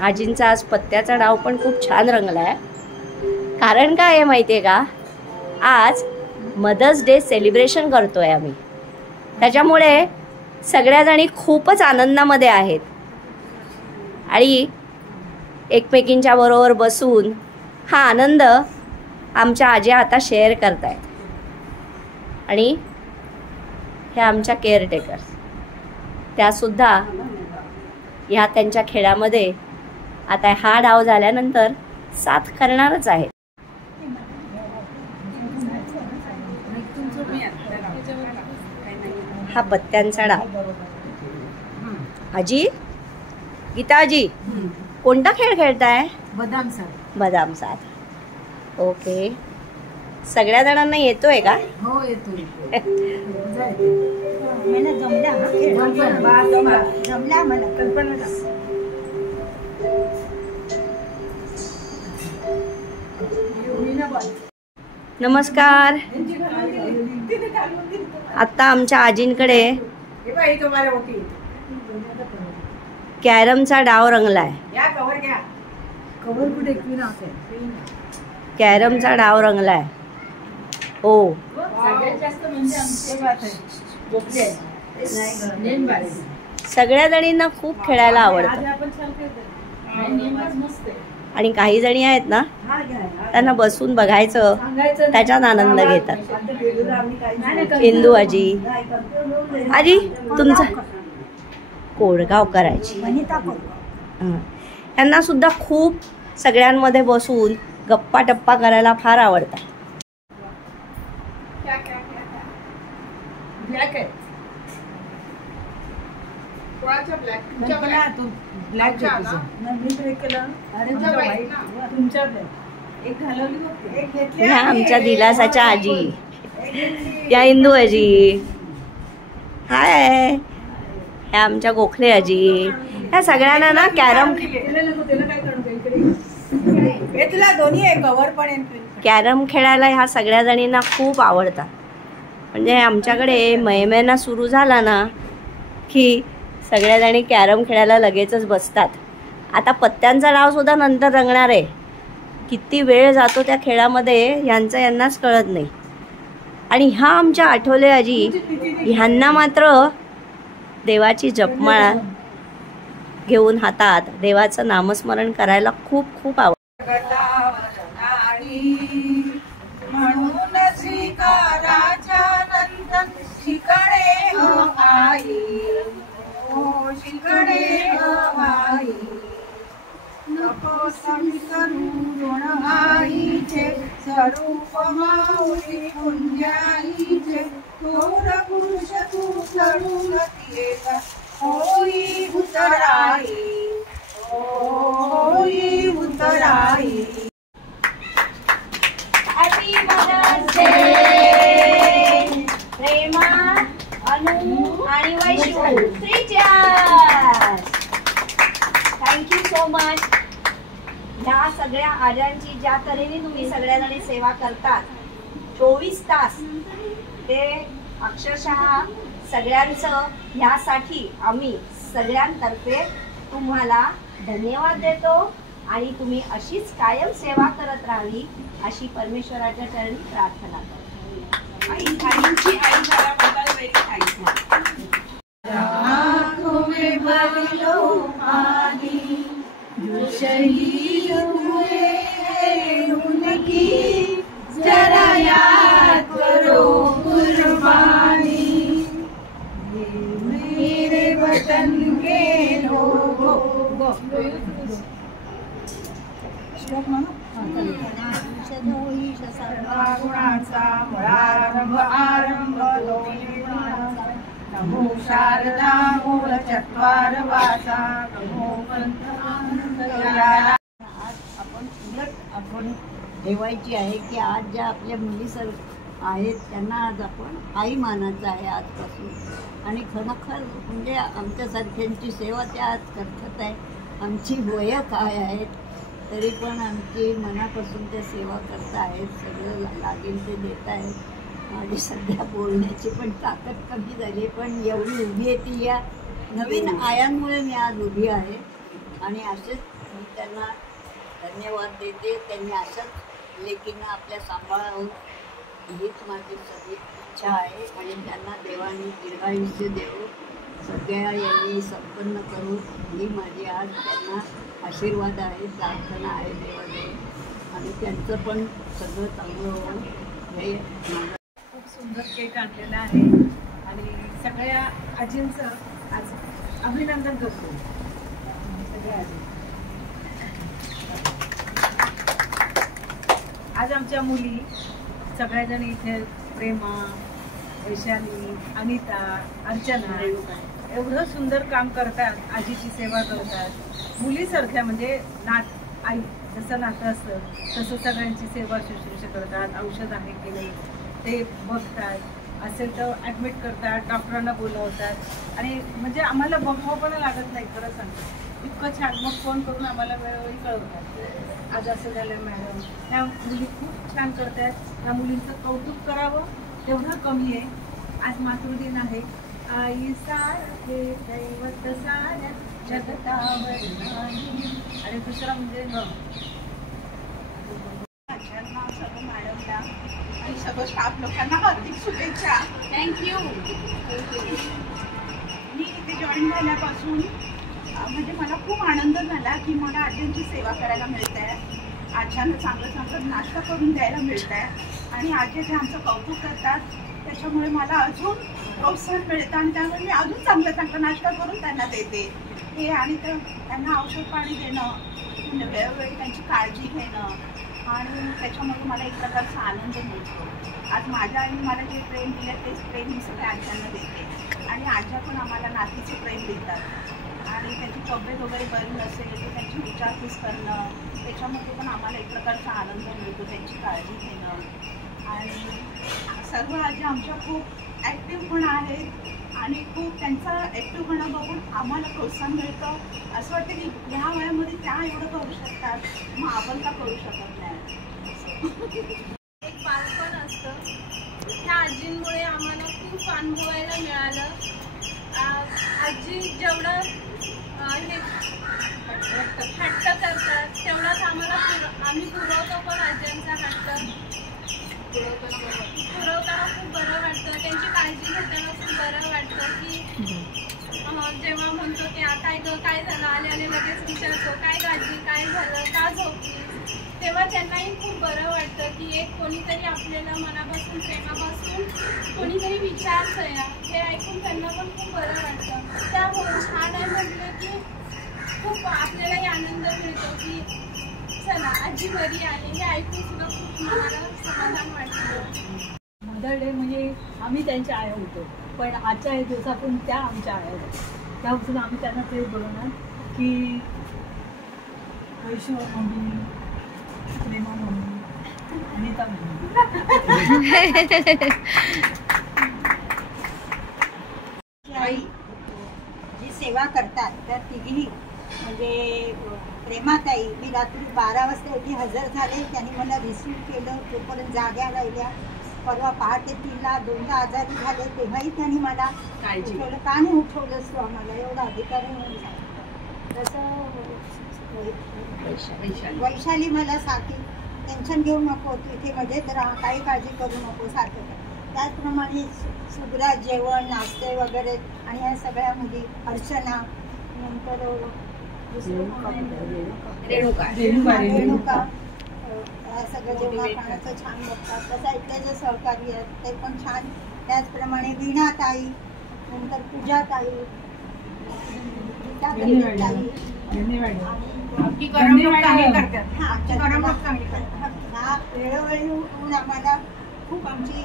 आजींचा आज पत्त्याचा डाव पण खूप छान रंगलाय. कारण काय आहे माहितीये का, आज मदर्स डे सेलिब्रेशन करतोय आम्ही. त्याच्यामुळे सगळ्याजणी खूपच आनंदामध्ये आहेत आणि एकमेकींच्या बरोबर बसून हा आनंद आमच्या आजी आता शेअर करतायत. आणि हे आमच्या केअरटेकर्स त्यासुद्धा ह्या त्यांच्या खेळामध्ये आता हा डाव झाल्यानंतर साथ करणारच आहेत. हा पत्त्यांचा डाव. आजी, गीता आजी, कोणता खेळ खेळताय? बदाम सात. बदाम सात. ओके. सगळ्या जणांना येतोय का? हो येतोय. जमला मला कल्पना. नमस्कार. आता आमच्या आजींकडे कॅरमचा डाव रंगलाय. कॅरमचा डाव रंगलाय. हो, सगळ्या जणींना खूप खेळायला आवडतं. आणि काही जणी आहेत ना, त्यांना बसून बघायचं, त्याच्यात आनंद घेतात. इंदू आजी, आजी तुमचं कोळगाव करायची. त्यांना सुद्धा खूप सगळ्यांमध्ये बसून गप्पा टप्पा करायला फार आवडतात. ह्या आमच्या दिलासाच्या आजी, या इंदू आजी, हाय, ह्या आमच्या गोखले आजी. ह्या सगळ्यांना ना कॅरम खेळायला ह्या सगळ्या जणींना खूप आवडतात. म्हणजे आमच्याकडे महिना सुरू झाला ना की सगळ्या जणी कॅरम खेळायला लगेचच बसतात. आता पत्त्यांचा डाव सुद्धा नंतर रंगणार आहे. किती वेळ जातो त्या खेळामध्ये यांनाच कळत नाही. आणि ह्या आमच्या आठवले आजी, ह्यांना मात्र देवाची जपमाळ घेऊन हातात देवाचं नामस्मरण करायला खूप खूप आवडतं. स्वरूप माऊली पुंजाईचे थोर पुरुष तू करून तिला होई उतराई, होई उतराई. हॅपी मदर्स डे प्रेमा, अनु आणि वैशू. Thank you so much. ह्या सगळ्या आजांची ज्या तऱ्हेने तुम्ही सगळ्याजणी सेवा करतात 24 तास, ते अक्षरशः सगळ्यांचं ह्यासाठी आम्ही सगळ्यांतर्फे तुम्हाला धन्यवाद देतो. आणि तुम्ही अशीच कायम सेवा करत राहावी अशी परमेश्वराच्या चरणी प्रार्थना करतो. आईची आई झाल्याबद्दल व्हेरी थँक्यू. शहीद हुए उनकी जरा याद करो कुर्बानी, मेरे वतन के लोगों. सर्वगुणाचा मुळारंभ आरंभ दोन्ही गुणाचा. नमो शारदा मूळ चत्वार वासा, नमो पंथ आनंद. आपण ठेवायची आहे की आज ज्या आपल्या मुली आहेत त्यांना आज आपण आई मानायचं आहे आजपासून. आणि खरोखर म्हणजे आमच्यासारख्यांची सेवा त्या आज करत आहे. आमची वय काय आहेत तरी पण आमची मनापासून त्या सेवा करत आहेत, सगळं लागेल ते देत आहेत. माझी सध्या बोलण्याची पण ताकद कमी झाली, पण एवढी उभी आहे ती या नवीन आयांमुळे मी आज उभी आहे. आणि असेच मी त्यांना धन्यवाद देते. त्यांनी अशाच लेकींना आपल्या सांभाळावं हीच माझी सगळी इच्छा आहे. आणि त्यांना देवाने दीर्घायुष्य देवो, सगळ्या यांनी संपन्न करू ही माझी आज त्यांना आशीर्वाद आहे, प्रार्थना आहे देवादेव. आणि त्यांचं पण सगळं चांगलं होवं हे माझं. खूप सुंदर केक आणलेला आहे आणि सगळ्या आजींचं आज अभिनंदन करतो. सगळ्या आजी आज आमच्या मुली सगळ्याजण इथे, प्रेमा, वैशाली, अनिता, अर्चना एवढं सुंदर काम करतात, आजीची सेवा करतात. मुलीसारख्या म्हणजे नात आई जसं नातं असतं तसं सगळ्यांची सेवा शुश्रूषा करतात. औषध आहे की नाही ते बघतात, असेल तर ॲडमिट करतात, डॉक्टरांना बोलवतात. आणि म्हणजे आम्हाला बघावं पण लागत नाही, खरं सांगतो इतकं छान. मग फोन करून आम्हाला वेळोवेळी कळवतात आज असं झालं मॅडम. ह्या मुली खूप छान करतात. ह्या मुलींचं कौतुक करावं तेवढं कमी आहे. आज मातृदिन आहे. आई सारखे दैवत साऱ्या जगतावर नाही. आणि दुसरा म्हणजे सर्व मॅडमला आणि सर्व स्टाफ लोकांना हार्दिक शुभेच्छा. थँक्यू. मी इथे जॉईन झाल्यापासून म्हणजे मला खूप आनंद झाला की मला आजींची सेवा करायला मिळत आहे. आज्यांना चांगलं चांगलं नाश्ता करून द्यायला मिळत आहे. आणि आजी जे आमचं कौतुक करतात त्याच्यामुळे मला अजून प्रोत्साहन मिळतं. आणि त्यामुळे मी अजून चांगलं चांगलं नाश्ता करून त्यांना देते हे. आणि त्यांना औषध पाणी देणं, वेळोवेळी त्यांची काळजी घेणं, आणि त्याच्यामुळे मला एक प्रकारचा आनंद मिळतो. आज माझ्या आईने मला जे प्रेम दिलं तेच प्रेम मी सगळ्या आज्यांना देते. आणि आज्या पण आम्हाला नातीचं प्रेम देतात. आणि त्याची तब्येत वगैरे बरी नसेल तर त्यांची विचारपूस करणं, त्याच्यामध्ये पण आम्हाला एक प्रकारचा आनंद मिळतो, त्यांची काळजी घेणं. आणि सर्व आजी आमच्या खूप ॲक्टिव्ह पण आहेत आणि खूप त्यांचा ॲक्टिव्हपणा बघून आम्हाला प्रोत्साहन मिळतं. असं वाटतं की ह्या वयामध्ये त्या एवढं करू शकतात, मग आपण का करू शकत नाही. एक बालपण असतं, त्या आजींमुळे आम्हाला खूप अनुभवायला मिळालं. आजी जेवढं हे हट्ट करतात तेवढाच आम्ही पुरवतो पण आज्यांचा हट्ट पुरवताना खूप बरं वाटतं. त्यांची काळजी घेताना खूप बरं वाटतं की जेव्हा म्हणतो की काय झालं, आले लगेच विचारतो काय गाजी, काय झालं, का झोपली, तेव्हा त्यांनाही खूप बरं वाटतं की एक कोणीतरी आपल्याला मनापासून प्रेमापासून कोणीतरी विचारतंय हे ऐकून त्यांना पण खूप बरं वाटतं. त्यामुळे छान आहे म्हटलं की खूप आपल्यालाही आनंद मिळतो की चला आजी बरी आहे हे ऐकून सुद्धा खूप मनाला समाधान वाटतं. मदर डे म्हणजे आम्ही त्यांच्या आया होतो, पण आजच्या दिवसातून त्या आमच्या आया होत्या. त्यापासून आम्ही त्यांना ते बोलवणार की वैशू मम्मी, प्रेमा मम्मी, अनिता मम्मी. आई जी सेवा करतात त्या तिघी म्हणजे प्रेमाताई, मी रात्री 12 वाजता एवढी हजर झाले, त्यांनी मला रिसीव्ह केलं, तोपर्यंत जाग्या राहिल्या. परवा पहाटे 3ला 2दा आजारी झाले, तेव्हाही त्यांनी मला उठवलं. का नाही उठवलंस तू आम्हाला, एवढा अधिकार म्हणून सांगितलं. तसं वैशाली मला सारखी टेन्शन घेऊ नको, तू इथे मजेत राहा, काही काळजी करू नको सारखं. त्याचप्रमाणे सुग्रा जेवण नाश्ते वगैरे. आणि ह्या सगळ्या मुली अर्चना, नंतर रेणुका, या सगळं जेवणा खाण्याचं छान बघतात. तसं इथले जे सहकारी आहेत ते पण छान. त्याचप्रमाणे वीणाताई, नंतर पूजाताई, वेळोवेळी येऊन आम्हाला खूप आमची